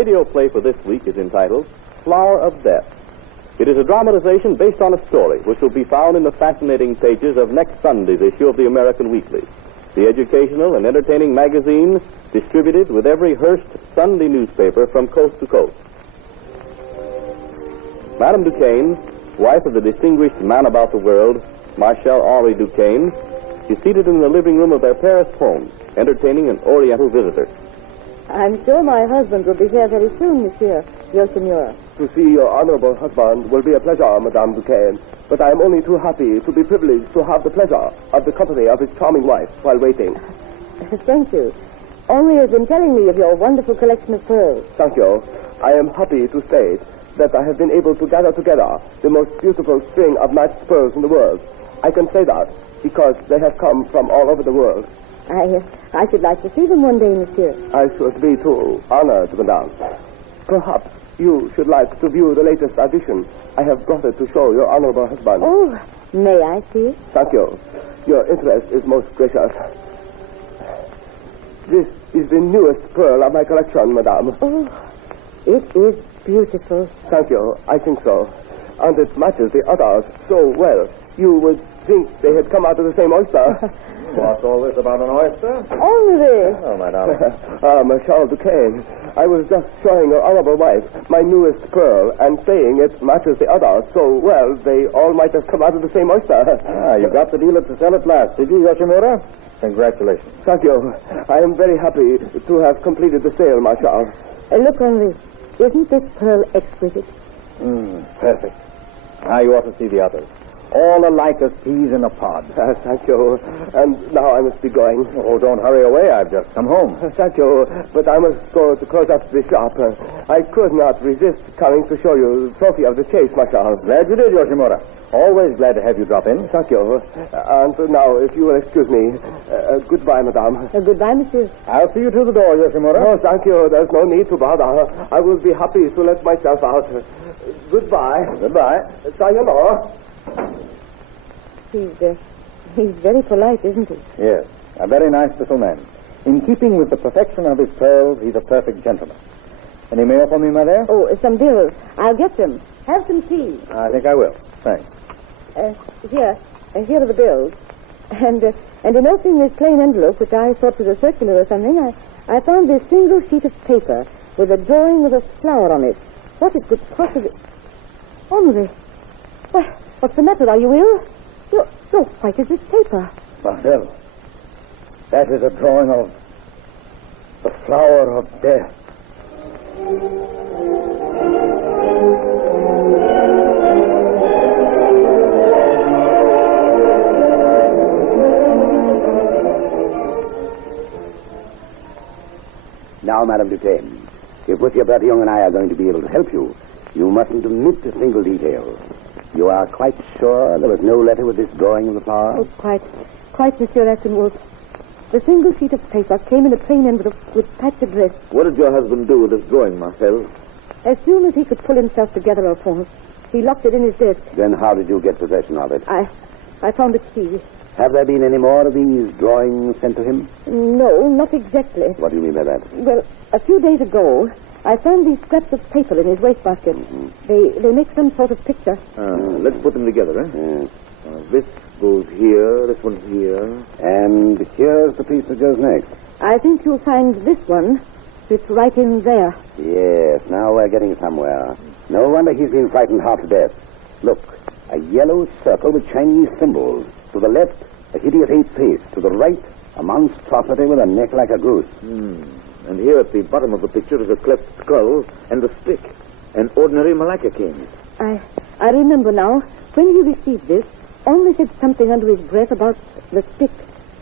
radio play for this week is entitled Flower of Death. It is a dramatization based on a story which will be found in the fascinating pages of next Sunday's issue of the American Weekly, the educational and entertaining magazine distributed with every Hearst Sunday newspaper from coast to coast. Madame Duquesne, wife of the distinguished man about the world, Marshal Henri Duquesne, is seated in the living room of their Paris home, entertaining an Oriental visitor. I'm sure my husband will be here very soon, monsieur, your senora. To see your honorable husband will be a pleasure, Madame Duquesne, but I am only too happy to be privileged to have the pleasure of the company of his charming wife while waiting. Thank you. Henri has been telling me of your wonderful collection of pearls. Thank you. I am happy to state that I have been able to gather together the most beautiful string of matched pearls in the world. I can say that because they have come from all over the world. I should like to see them one day, monsieur. I should be too honored, madame. Perhaps you should like to view the latest edition. I have brought it to show your honorable husband. Oh, may I see it? Thank you. Your interest is most gracious. This is the newest pearl of my collection, madame. Oh, it is beautiful. Thank you. I think so. And it matches the others so well. You would think they had come out of the same oyster. What's all this about an oyster? Henri! Oh, madame. Marshal Duquesne, I was just showing your honorable wife my newest pearl and saying it matches the others so well they all might have come out of the same oyster. You got the dealer to sell at last, did you, Yoshimura? Congratulations. Thank you. I am very happy to have completed the sale, Marshal. Look, Henri, isn't this pearl exquisite? Perfect. Now you ought to see the others. All alike as peas in a pod. Thank you. And now I must be going. Oh, don't hurry away. I've just come home. Thank you. But I must go to close up the shop. I could not resist coming to show you the trophy of the chase, Marshal. Glad you did, Yoshimura. Always glad to have you drop in. Thank you. And now, if you will excuse me, goodbye, madame. Goodbye, monsieur. I'll see you to the door, Yoshimura. Oh, thank you. There's no need to bother. I will be happy to let myself out. Goodbye. Goodbye. Sayonara. He's very polite, isn't he? Yes, a very nice little man. In keeping with the perfection of his pearls, he's a perfect gentleman. Any mail for me, Mother? Oh, some bills. I'll get them. Have some tea. I think I will. Thanks. Here are the bills. And in opening this plain envelope, which I thought was a circular or something, I found this single sheet of paper with a drawing of a flower on it. What it could possibly... Henri, what's the matter? Are you ill? You're white as this paper. Marcel, that is a drawing of the flower of death. Now, Madame Duquesne, if Monsieur Bertillon and I are going to be able to help you, you mustn't omit a single detail. You are quite sure there was no letter with this drawing of the flower? Oh, quite, Monsieur Ashenwood. The single sheet of paper came in a plain envelope with typed address. What did your husband do with this drawing, Marcel? As soon as he could pull himself together, Alphonse, he locked it in his desk. Then how did you get possession of it? I found a key. Have there been any more of these drawings sent to him? No, not exactly. What do you mean by that? Well, a few days ago, I found these scraps of paper in his wastebasket. Mm-hmm. They make some sort of picture. Let's put them together, eh? Yes. This goes here, this one here. And here's the piece that goes next. I think you'll find this one. It's right in there. Yes, now we're getting somewhere. No wonder he's been frightened half to death. Look, a yellow circle with Chinese symbols. To the left, a hideous ape face. To the right, a monstrosity with a neck like a goose. And here at the bottom of the picture is a cleft skull and a stick. An ordinary Malacca cane. I remember now. When he received this, Henri said something under his breath about the stick.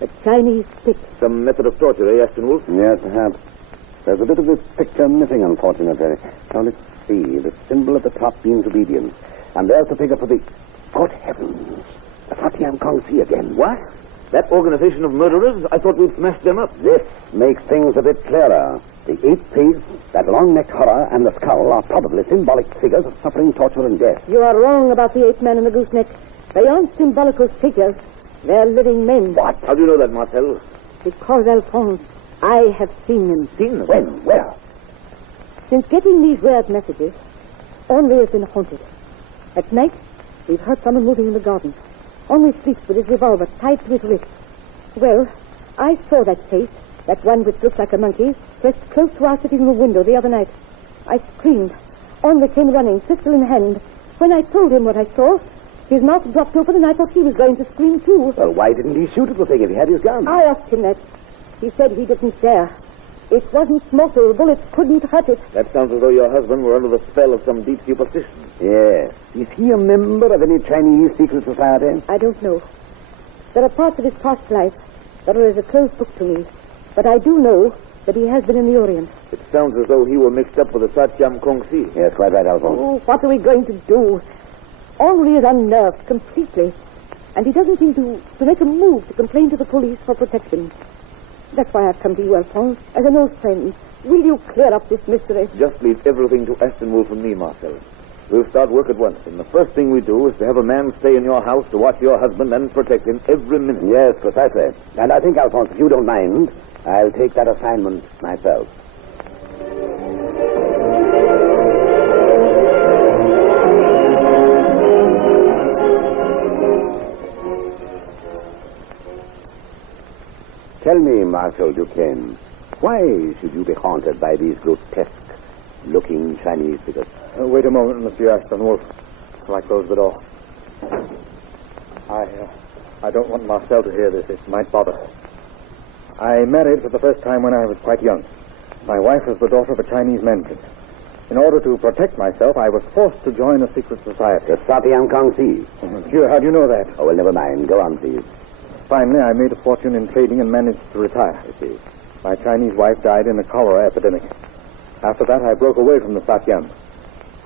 The Chinese stick. Some method of torture, eh, Aston Wolf? Yes, perhaps. There's a bit of this picture missing, unfortunately. Now, let's see. The symbol at the top means obedience. And there's the figure for the... Good heavens. The Fatiam Kongsi again. What? That organization of murderers? I thought we'd smashed them up. This makes things a bit clearer. The ape face, that long-necked horror, and the skull are probably symbolic figures of suffering, torture, and death. You are wrong about the ape man and the gooseneck. They aren't symbolical figures. They're living men. What? How do you know that, Marcel? Because, Alphonse, I have seen them. Seen them? When? Where? Since getting these weird messages, Henri has been haunted. At night, we've heard someone moving in the garden. Henri sleeps with his revolver tied to his wrist. Well, I saw that face, that one which looks like a monkey, pressed close to our sitting room window the other night. I screamed. Henri came running, pistol in hand. When I told him what I saw, his mouth dropped open and I thought he was going to scream too. Well, why didn't he shoot at the thing if he had his gun? I asked him that. He said he didn't dare. It wasn't mortal. The bullets couldn't hurt it. That sounds as though your husband were under the spell of some deep superstition. Yes. Is he a member of any Chinese secret society? I don't know. There are parts of his past life that are as a closed book to me. But I do know that he has been in the Orient. It sounds as though he were mixed up with the Satyam Kongsi. Yes, quite right, Alphonse. Oh, what are we going to do? Henri is unnerved completely. And he doesn't seem to make a move to complain to the police for protection. That's why I've come to you, Alphonse, as an old friend. Will you clear up this mystery? Just leave everything to Aston Wolf and me, Marcel. We'll start work at once, and the first thing we do is to have a man stay in your house to watch your husband and protect him every minute. Yes, precisely. And I think, Alphonse, if you don't mind, I'll take that assignment myself. Tell me, Marshal Duquesne, why should you be haunted by these grotesque-looking Chinese figures? Wait a moment, Monsieur Aston Wolf, till I close the door. I don't want Marcel to hear this. It might bother. I married for the first time when I was quite young. My wife was the daughter of a Chinese mandarin. In order to protect myself, I was forced to join a secret society. The Satyam Kongsi. Oh, Monsieur, how do you know that? Oh, well, never mind. Go on, please. Finally, I made a fortune in trading and managed to retire. I see. My Chinese wife died in a cholera epidemic. After that, I broke away from the Satyam.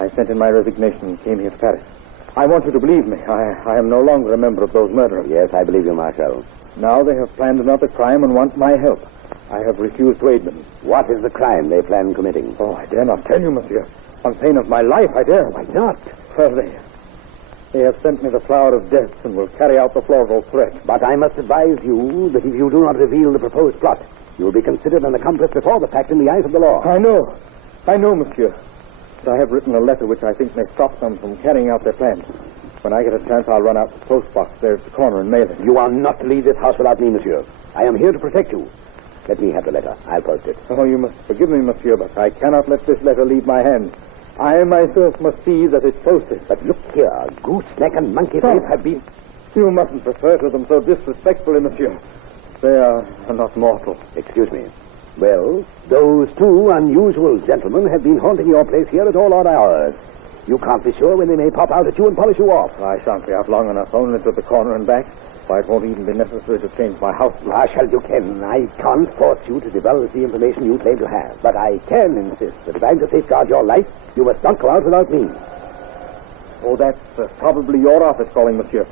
I sent in my resignation and came here to Paris. I want you to believe me. I am no longer a member of those murderers. Yes, I believe you, Marshal. Now they have planned another crime and want my help. I have refused to aid them. What is the crime they plan committing? Oh, I dare not tell you, Monsieur. On pain of my life, I dare. Why not? Well, they have sent me the flower of death and will carry out the floral threat. But I must advise you that if you do not reveal the proposed plot, you will be considered an accomplice before the fact in the eyes of the law. I know, Monsieur. But I have written a letter which I think may stop them from carrying out their plans. When I get a chance, I'll run out to the post box there at the corner and mail it. You are not to leave this house without me, Monsieur. I am here to protect you. Let me have the letter. I'll post it. Oh, you must forgive me, Monsieur, but I cannot let this letter leave my hands. I myself must see that it's posted. But look here, gooseneck and monkey face have been... You mustn't refer to them so disrespectfully, Monsieur. They are not mortal. Excuse me. Well, those two unusual gentlemen have been haunting your place here at all odd hours. You can't be sure when they may pop out at you and polish you off. I shan't be out long enough, only to the corner and back. Why, it won't even be necessary to change my house. Marshal Duquesne, I can't force you to divulge the information you claim to have. But I can insist that if I'm to safeguard your life, you must not go out without me. Oh, that's probably your office calling, Monsieur.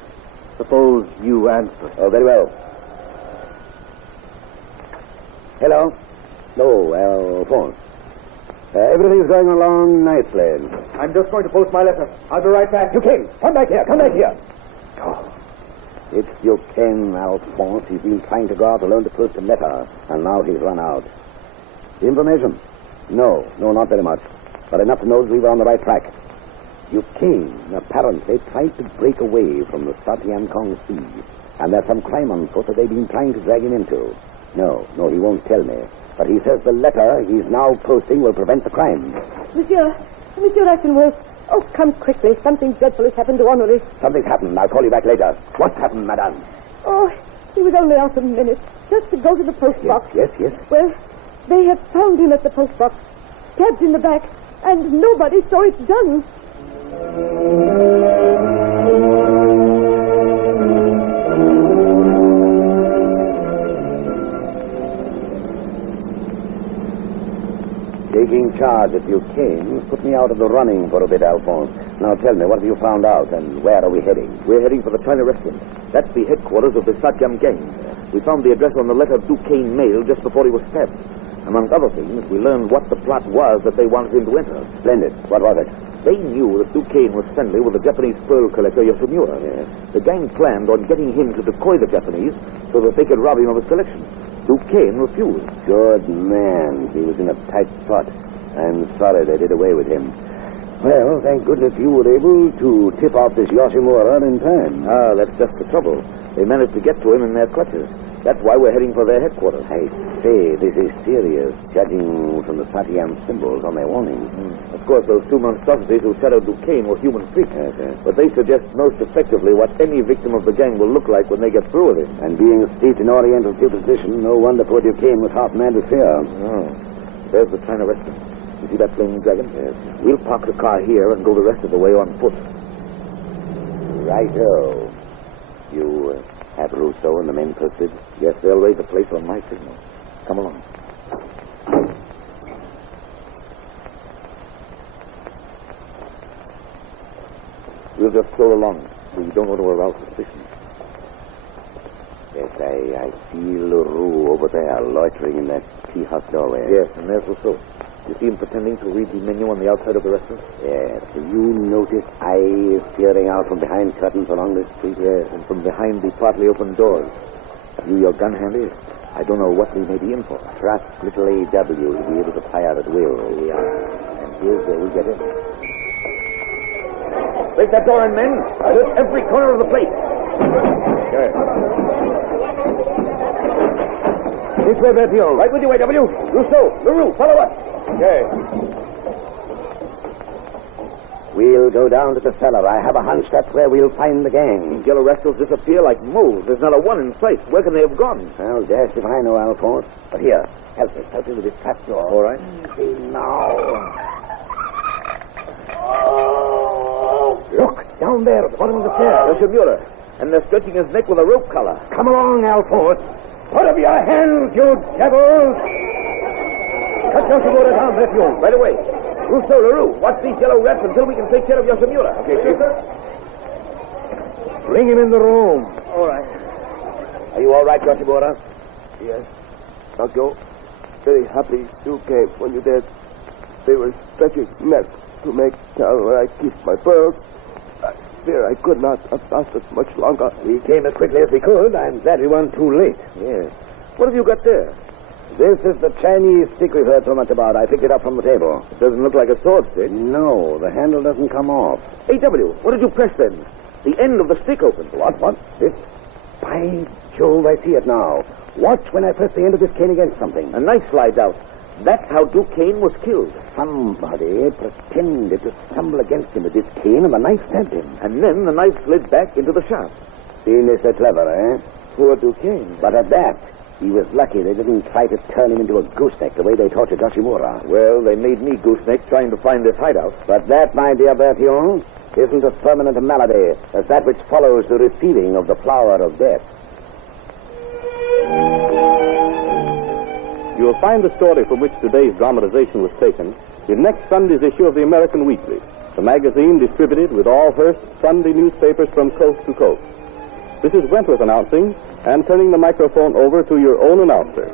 Suppose you answer. Oh, very well. Hello? No, Alphonse. Everything's going along nicely. I'm just going to post my letter. I'll be right back. Duquesne, come back here. Come back here. Oh, it's Duquesne, Alphonse. He's been trying to go out alone to post a letter, and now he's run out. Information? No, not very much. But enough to know that we were on the right track. Duquesne apparently tried to break away from the Satyam Kongsi, and there's some crime on foot that they've been trying to drag him into. No, he won't tell me. But he says the letter he's now posting will prevent the crime. Monsieur Aston Wolf. Oh, come quickly. Something dreadful has happened to Henri. Something's happened. I'll call you back later. What's happened, madame? Oh, he was only out a minute. Just to go to the post box. Yes. Well, they have found him at the post box. Stabbed in the back. And nobody saw it done. Taking charge at Duquesne put me out of the running for a bit, Alphonse. Now tell me, what have you found out, and where are we heading? We're heading for the China restaurant. That's the headquarters of the Satyam gang. We found the address on the letter Duquesne mailed just before he was stabbed. Among other things, we learned what the plot was that they wanted him to enter. Splendid. What was it? They knew that Duquesne was friendly with the Japanese pearl collector Yoshimura. Yes. The gang planned on getting him to decoy the Japanese so that they could rob him of his collection. Duquesne refused. Good man. He was in a tight spot. I'm sorry they did away with him. Well, thank goodness you were able to tip off this Yoshimura in time. Ah, that's just the trouble. They managed to get to him in their clutches. That's why we're heading for their headquarters. I say, this is serious, judging from the Satyam symbols on their warning. Of course, those two monstrosities who shadowed Duquesne were human freaks. Yes. But they suggest most effectively what any victim of the gang will look like when they get through with him. And being steeped in Oriental superstition, no wonder poor Duquesne was half mad with fear. Oh, there's the China restaurant. You see that flaming dragon? Yes. We'll park the car here and go the rest of the way on foot. Righto. You have Rousseau and the men posted? Yes, they'll raise the place on my signal. Come along. We'll just stroll along. We don't want to arouse suspicion. Yes, I see Leroux over there, loitering in that tea house doorway. Yes, and there's Rousseau. You see him pretending to read the menu on the outside of the restaurant? Yes. Do you notice eyes peering out from behind curtains along this street? Yes, and from behind the partly open doors. Have you your gun handy? I don't know what we may be in for. Trust little A.W. to be able to fire at will. Here we are. And here's where we get in. Break that door in, men. Search every corner of the place. Yes. This way, Berthiaume. Right with you, A.W. Rousseau, Leroux, follow us. Yes. We'll go down to the cellar. I have a hunch that's where we'll find the gang. These yellow rascals disappear like moles. There's not a one in sight. Where can they have gone? Well, dashed if I know, Alphonse. But here, help me with this trap door. All right. Easy now. Look, down there at the bottom of the stairs. Yoshimura. And they're stretching his neck with a rope collar. Come along, Alphonse. Put up your hands, you devils! Cut Yoshimura down, Berthiaume. Right away. Rousseau, Leroux, watch these yellow rats until we can take care of Yoshimura. Okay, Chief. Bring him in the room. All right. Are you all right, Yoshimura? Yes. Sancho, very happy you came when you did. They were stretching nets to make tell where I keep my pearls. I fear I could not have lasted much longer. We came as quickly as we could. I'm glad we weren't too late. Yes. What have you got there? This is the Chinese stick we've heard so much about. I picked it up from the table. It doesn't look like a sword stick. No, the handle doesn't come off. A.W., what did you press then? The end of the stick opened. What? This? By Jove, I see it now. Watch when I press the end of this cane against something. A knife slides out. That's how Duquesne was killed. Somebody pretended to stumble against him with this cane, and the knife stabbed him. And then the knife slid back into the shaft. Seen this so clever, eh? Poor Duquesne. But at that, he was lucky they didn't try to turn him into a gooseneck the way they tortured Yoshimura. Well, they made me gooseneck trying to find this hideout. But that, my dear Berthiaume, isn't as permanent a malady as that which follows the receiving of the flower of death. You will find the story from which today's dramatization was taken in next Sunday's issue of the American Weekly, the magazine distributed with all Hearst Sunday newspapers from coast to coast. This is Wentworth announcing and turning the microphone over to your own announcer.